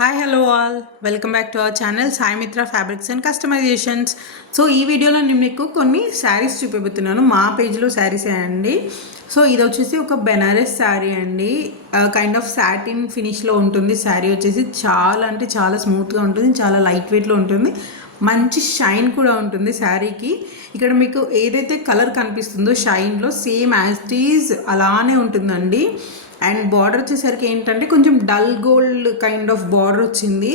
Hi hello all welcome back to our channel Sai మిత్ర fabrics and customisations. So ఈ వీడియోలో నేను మీకు కొన్ని శారీస్ చూపిస్తున్నాను. మా పేజ్లో శారీసే అండి. సో ఇది వచ్చేసి ఒక బెనారస్ శారీ అండి. కైండ్ ఆఫ్ సాటిన్ ఫినిష్లో ఉంటుంది. శారీ వచ్చేసి చాలా అంటే చాలా స్మూత్గా ఉంటుంది, చాలా లైట్ వెయిట్లో ఉంటుంది, మంచి షైన్ కూడా ఉంటుంది శారీకి. ఇక్కడ మీకు ఏదైతే కలర్ కనిపిస్తుందో షైన్లో సేమ్ యాజ్ ఇట్ ఈజ్ అలానే ఉంటుందండి. అండ్ బార్డర్ వచ్చేసరికి ఏంటంటే కొంచెం dull gold kind of border వచ్చింది.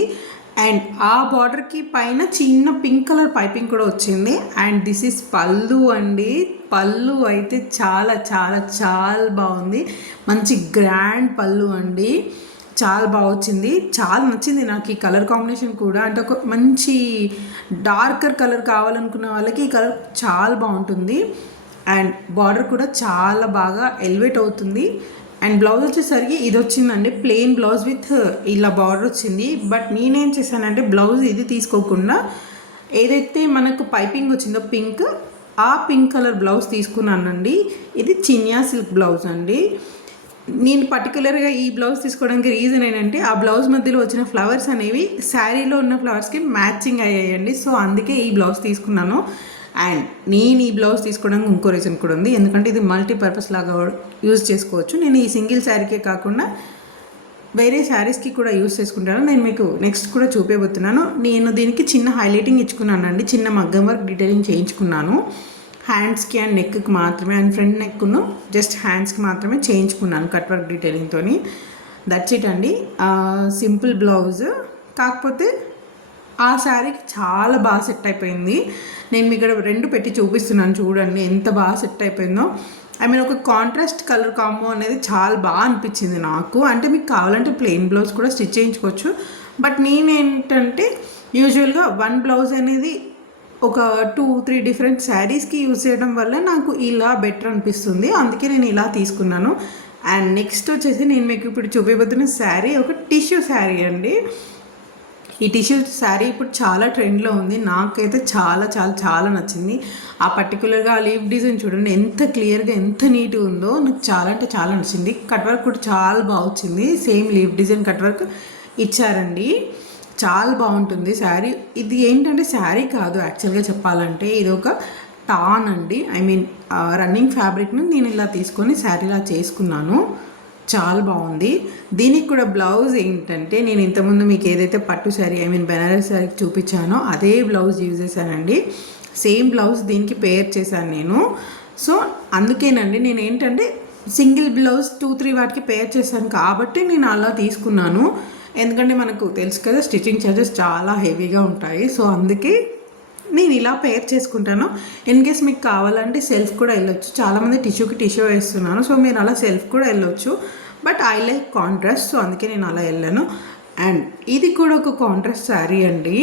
అండ్ ఆ బార్డర్కి పైన చిన్న పింక్ కలర్ పైపింగ్ కూడా వచ్చింది. అండ్ దిస్ ఈజ్ పళ్ళు అండి. పళ్ళు అయితే చాలా చాలా చాలా బాగుంది. మంచి గ్రాండ్ పళ్ళు అండి. చాలా బాగా వచ్చింది, చాలా నచ్చింది నాకు ఈ కలర్ కాంబినేషన్ కూడా. అంటే ఒక మంచి డార్కర్ కలర్ కావాలనుకున్న వాళ్ళకి ఈ కలర్ చాలా బాగుంటుంది. అండ్ బార్డర్ కూడా చాలా బాగా ఎలివేట్ అవుతుంది. అండ్ బ్లౌజ్ వచ్చేసరికి ఇది వచ్చిందండి, ప్లెయిన్ బ్లౌజ్ విత్ ఇలా బార్డర్ వచ్చింది. బట్ నేనేం చేశానంటే బ్లౌజ్ ఇది తీసుకోకుండా ఏదైతే మనకు పైపింగ్ వచ్చిందో పింక్, ఆ పింక్ కలర్ బ్లౌజ్ తీసుకున్నానండి. ఇది చినియా సిల్క్ బ్లౌజ్ అండి. నేను పర్టికులర్గా ఈ బ్లౌజ్ తీసుకోవడానికి రీజన్ ఏంటంటే ఆ బ్లౌజ్ మధ్యలో వచ్చిన ఫ్లవర్స్ అనేవి శారీలో ఉన్న ఫ్లవర్స్కి మ్యాచింగ్ అయ్యాయండి. సో అందుకే ఈ బ్లౌజ్ తీసుకున్నాను. అండ్ నేను ఈ బ్లౌజ్ తీసుకోవడానికి ఇంకో రీజన్ కూడా ఉంది, ఎందుకంటే ఇది మల్టీపర్పస్ లాగా యూజ్ చేసుకోవచ్చు. నేను ఈ సింగిల్ శారీకే కాకుండా వేరే శారీస్కి కూడా యూజ్ చేసుకుంటాను. నేను మీకు నెక్స్ట్ కూడా చూపించబోతున్నాను. నేను దీనికి చిన్న హైలైటింగ్ ఇచ్చుకున్నాను అండి, చిన్న మగ్గం వర్క్ డీటెయిలింగ్ చేయించుకున్నాను. హ్యాండ్స్కి అండ్ నెక్కి మాత్రమే, అండ్ ఫ్రంట్ నెక్ను జస్ట్ హ్యాండ్స్కి మాత్రమే చేయించుకున్నాను కట్ వర్క్ డీటెయిలింగ్తో. దట్స్ ఇట్ అండి. సింపుల్ బ్లౌజ్, కాకపోతే ఆ శారీకి చాలా బాగా సెట్ అయిపోయింది. నేను మీకు ఇక్కడ రెండు పెట్టి చూపిస్తున్నాను, చూడండి ఎంత బాగా సెట్ అయిపోయిందో. ఐ మీన్ ఒక కాంట్రాస్ట్ కలర్ కాంబో అనేది చాలా బాగా అనిపించింది నాకు. అంటే మీకు కావాలంటే ప్లెయిన్ బ్లౌజ్ కూడా స్టిచ్ చేయించుకోవచ్చు. బట్ నేనేంటంటే యూజువల్గా వన్ బ్లౌజ్ అనేది ఒక 2-3 డిఫరెంట్ శారీస్కి యూజ్ చేయడం వల్ల నాకు ఇలా బెటర్ అనిపిస్తుంది, అందుకే నేను ఇలా తీసుకున్నాను. అండ్ నెక్స్ట్ వచ్చేసి నేను మీకు ఇప్పుడు చూపించబోతున్న శారీ ఒక టిష్యూ శారీ అండి. ఈ టిష్యూ శారీ ఇప్పుడు చాలా ట్రెండ్లో ఉంది. నాకైతే చాలా చాలా చాలా నచ్చింది. ఆ పర్టికులర్గా ఆ లీఫ్ డిజైన్ చూడండి ఎంత క్లియర్గా ఎంత నీట్గా ఉందో, నాకు చాలా అంటే చాలా నచ్చింది. కట్ వర్క్ కూడా చాలా బాగా వచ్చింది, same leaf design cut work ఇచ్చారండి. చాలా బాగుంటుంది శారీ. ఇది ఏంటంటే శారీ కాదు, యాక్చువల్గా చెప్పాలంటే ఇది ఒక టాన్ అండి. ఐ మీన్ రన్నింగ్ ఫ్యాబ్రిక్ని నేను ఇలా తీసుకొని శారీలా చేసుకున్నాను. చాలా బాగుంది. దీనికి కూడా బ్లౌజ్ ఏంటంటే నేను ఇంతకుముందు మీకు ఏదైతే పట్టు శారీ ఐ మీన్ బెనారస్ శారీకి చూపించానో అదే బ్లౌజ్ యూజ్ చేశానండి. సేమ్ బ్లౌజ్ దీనికి పేర్ చేశాను నేను. సో అందుకేనండి నేను ఏంటంటే సింగిల్ బ్లౌజ్ 2-3 వాటికి పేర్ చేశాను కాబట్టి నేను అలా తీసుకున్నాను. ఎందుకంటే మనకు తెలుసు కదా స్టిచ్చింగ్ ఛార్జెస్ చాలా హెవీగా ఉంటాయి. సో అందుకే నేను ఇలా పేర్ చేసుకుంటాను. ఇన్ కేస్ మీకు కావాలంటే సెల్ఫ్ కూడా వెళ్ళొచ్చు. చాలామంది టిష్యూకి టిష్యూ వేస్తున్నాను, సో మీరు అలా సెల్ఫ్ కూడా వెళ్ళొచ్చు. But I like contrast, so అందుకే నేను అలా వెళ్ళాను. అండ్ ఇది కూడా ఒక కాంట్రాస్ట్ శారీ అండి,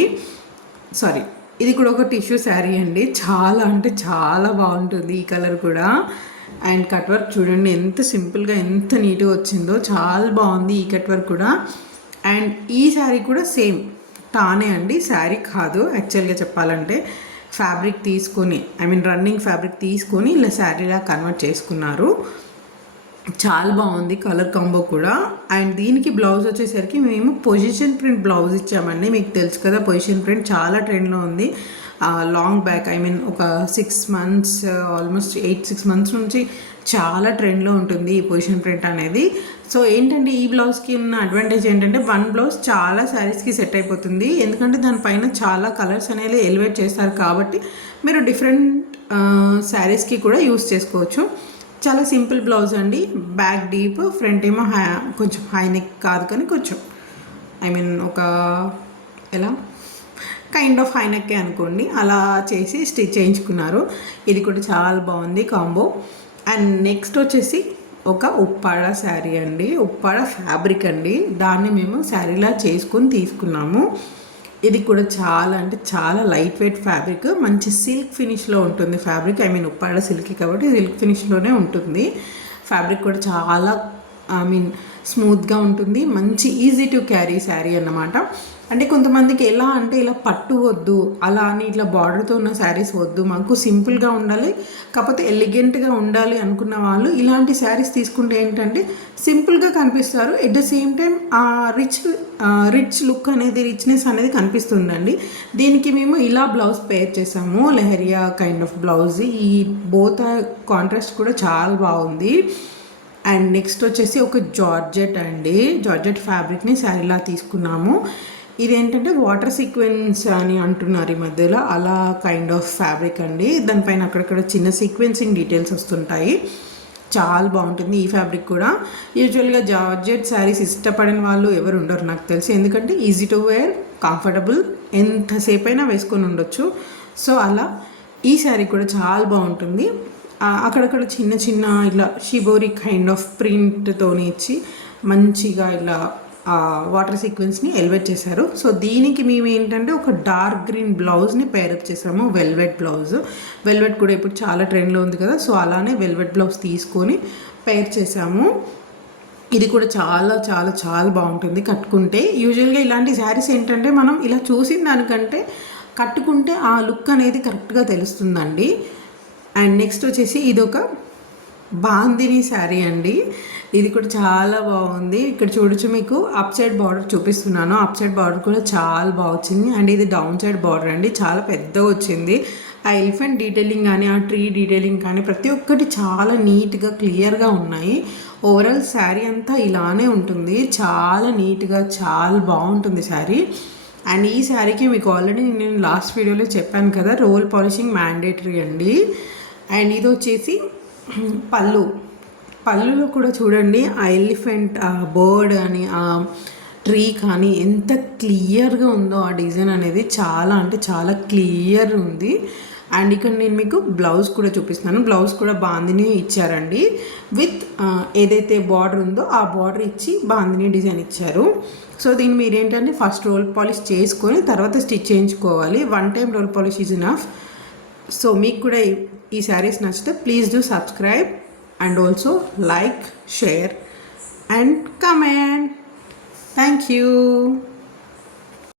సారీ ఇది కూడా ఒక టిష్యూ శారీ అండి. చాలా అంటే చాలా బాగుంటుంది ఈ కలర్ కూడా. అండ్ కట్ వర్క్ చూడండి ఎంత సింపుల్గా ఎంత నీట్గా వచ్చిందో, చాలా బాగుంది ఈ కట్ వర్క్ కూడా. అండ్ ఈ శారీ కూడా సేమ్ టానే అండి, శారీ కాదు. యాక్చువల్గా చెప్పాలంటే ఫ్యాబ్రిక్ తీసుకొని ఐ మీన్ రన్నింగ్ ఫ్యాబ్రిక్ తీసుకొని ఇలా శారీలా కన్వర్ట్ చేసుకున్నారు. చాలా బాగుంది కలర్ కాంబో కూడా. అండ్ దీనికి బ్లౌజ్ వచ్చేసరికి మేము పొజిషన్ ప్రింట్ బ్లౌజ్ ఇచ్చామండి. మీకు తెలుసు కదా పొజిషన్ ప్రింట్ చాలా ట్రెండ్లో ఉంది లాంగ్ బ్యాక్. ఐ మీన్ ఒక 6 months ఆల్మోస్ట్ 8-6 months నుంచి చాలా ట్రెండ్లో ఉంటుంది ఈ పొజిషన్ ప్రింట్ అనేది. సో ఏంటంటే ఈ బ్లౌజ్కి ఉన్న అడ్వాంటేజ్ ఏంటంటే వన్ బ్లౌజ్ చాలా శారీస్కి సెట్ అయిపోతుంది, ఎందుకంటే దానిపైన చాలా కలర్స్ అనేది ఎలివేట్ చేస్తారు కాబట్టి మీరు డిఫరెంట్ శారీస్కి కూడా యూస్ చేసుకోవచ్చు. చాలా సింపుల్ బ్లౌజ్ అండి. బ్యాక్ డీప్, ఫ్రంట్ ఏమో కొంచెం హై నెక్ కాదు కానీ కొంచెం ఐ మీన్ ఒక ఎలా కైండ్ ఆఫ్ హై నెక్కే అనుకోండి, అలా చేసి స్టిచ్ చేయించుకున్నారు. ఇది కూడా చాలా బాగుంది కాంబో. అండ్ నెక్స్ట్ వచ్చేసి ఒక ఉప్పాడ శారీ అండి, ఉప్పాడ ఫ్యాబ్రిక్ అండి. దాన్ని మేము శారీలా చేసుకొని తీసుకున్నాము. ఇది కూడా చాలా అంటే చాలా లైట్ వెయిట్ ఫ్యాబ్రిక్, మంచి సిల్క్ ఫినిష్లో ఉంటుంది fabric. I mean Uppada silk కాబట్టి సిల్క్ ఫినిష్లోనే ఉంటుంది ఫ్యాబ్రిక్ కూడా. చాలా ఐ మీన్ స్మూత్గా ఉంటుంది, మంచి ఈజీ టు క్యారీ శారీ అన్నమాట. అంటే కొంతమందికి ఎలా అంటే ఇలా పట్టు వద్దు, అలా అని ఇట్లా బార్డర్తో ఉన్న శారీస్ వద్దు, మాకు సింపుల్గా ఉండాలి కాకపోతే ఎలిగెంట్గా ఉండాలి అనుకున్న వాళ్ళు ఇలాంటి శారీస్ తీసుకుంటే ఏంటంటే సింపుల్గా కనిపిస్తారు, ఎట్ ద సేమ్ టైం ఆ రిచ్ లుక్ అనేది, రిచ్నెస్ అనేది కనిపిస్తుందండి. దీనికి మేము ఇలా బ్లౌజ్ పేర్ చేసాము, లెహరియా కైండ్ ఆఫ్ బ్లౌజ్. ఈ బోత్ కాంట్రాస్ట్ కూడా చాలా బాగుంది. అండ్ నెక్స్ట్ వచ్చేసి ఒక జార్జెట్ అండి, జార్జెట్ ఫ్యాబ్రిక్ని శారీలా తీసుకున్నాము. ఇదేంటంటే వాటర్ సీక్వెన్స్ అని అంటున్నారు ఈ మధ్యలో, అలా కైండ్ ఆఫ్ ఫ్యాబ్రిక్ అండి. దానిపైన అక్కడక్కడ చిన్న సీక్వెన్సింగ్ డీటెయిల్స్ వస్తుంటాయి, చాలా బాగుంటుంది ఈ ఫ్యాబ్రిక్ కూడా. యూజువల్గా జార్జెట్ శారీస్ ఇష్టపడిన వాళ్ళు ఎవరు ఉండరు నాకు తెలిసి, ఎందుకంటే ఈజీ టు వేర్, కంఫర్టబుల్, ఎంతసేపు అయినా వేసుకొని ఉండొచ్చు. సో అలా ఈ శారీ కూడా చాలా బాగుంటుంది. అక్కడక్కడ చిన్న చిన్న ఇలా షిబోరి కైండ్ ఆఫ్ ప్రింట్తోని ఇచ్చి మంచిగా ఇలా వాటర్ సీక్వెన్స్ని ఎలివేట్ చేశారు. సో దీనికి మేము ఏంటంటే ఒక డార్క్ గ్రీన్ బ్లౌజ్ని పేరప్ చేసాము, వెల్వెట్ బ్లౌజ్. వెల్వెట్ కూడా ఇప్పుడు చాలా ట్రెండ్లో ఉంది కదా, సో అలానే వెల్వెట్ బ్లౌజ్ తీసుకొని పేర్ చేసాము. ఇది కూడా చాలా చాలా చాలా బాగుంటుంది కట్టుకుంటే. యూజువల్గా ఇలాంటి శారీస్ ఏంటంటే మనం ఇలా చూసిన దానికంటే కట్టుకుంటే ఆ లుక్ అనేది కరెక్ట్గా తెలుస్తుందండి. అండ్ నెక్స్ట్ వచ్చేసి ఇదొక బాందిని శారీ అండి, ఇది కూడా చాలా బాగుంది. ఇక్కడ చూడొచ్చు, మీకు అప్ సైడ్ బార్డర్ చూపిస్తున్నాను, అప్ సైడ్ బార్డర్ కూడా చాలా బాగా వచ్చింది. అండ్ ఇది డౌన్ సైడ్ బార్డర్ అండి, చాలా పెద్దగా వచ్చింది. ఆ ఎలిఫెంట్ డీటెయిలింగ్ కానీ, ఆ ట్రీ డీటెయిలింగ్ కానీ ప్రతి ఒక్కటి చాలా నీట్గా క్లియర్గా ఉన్నాయి. ఓవరాల్ శారీ అంతా ఇలానే ఉంటుంది, చాలా నీట్గా చాలా బాగుంటుంది శారీ. అండ్ ఈ శారీకి మీకు ఆల్రెడీ నేను లాస్ట్ వీడియోలో చెప్పాను కదా, రోల్ పాలిషింగ్ మ్యాండేటరీ అండి. అండ్ ఇది వచ్చేసి పళ్ళులో కూడా చూడండి, ఆ ఎలిఫెంట్, ఆ బర్డ్ అని, ఆ ట్రీ కానీ ఎంత క్లియర్గా ఉందో ఆ డిజైన్ అనేది, చాలా అంటే చాలా క్లియర్ ఉంది. అండ్ ఇక్కడ నేను మీకు బ్లౌజ్ కూడా చూపిస్తున్నాను, బ్లౌజ్ కూడా బాందిని ఇచ్చారండి, విత్ ఏదైతే బార్డర్ ఉందో ఆ బార్డర్ ఇచ్చి బాందిని డిజైన్ ఇచ్చారు. సో దీన్ని మీరు ఏంటంటే ఫస్ట్ రోల్ పాలిష్ చేసుకొని తర్వాత స్టిచ్ చేయించుకోవాలి, one time roll polish is enough. So మీకు కూడా ఈ శారీస్ నచ్చితే please do subscribe and also like, share and comment. Thank you.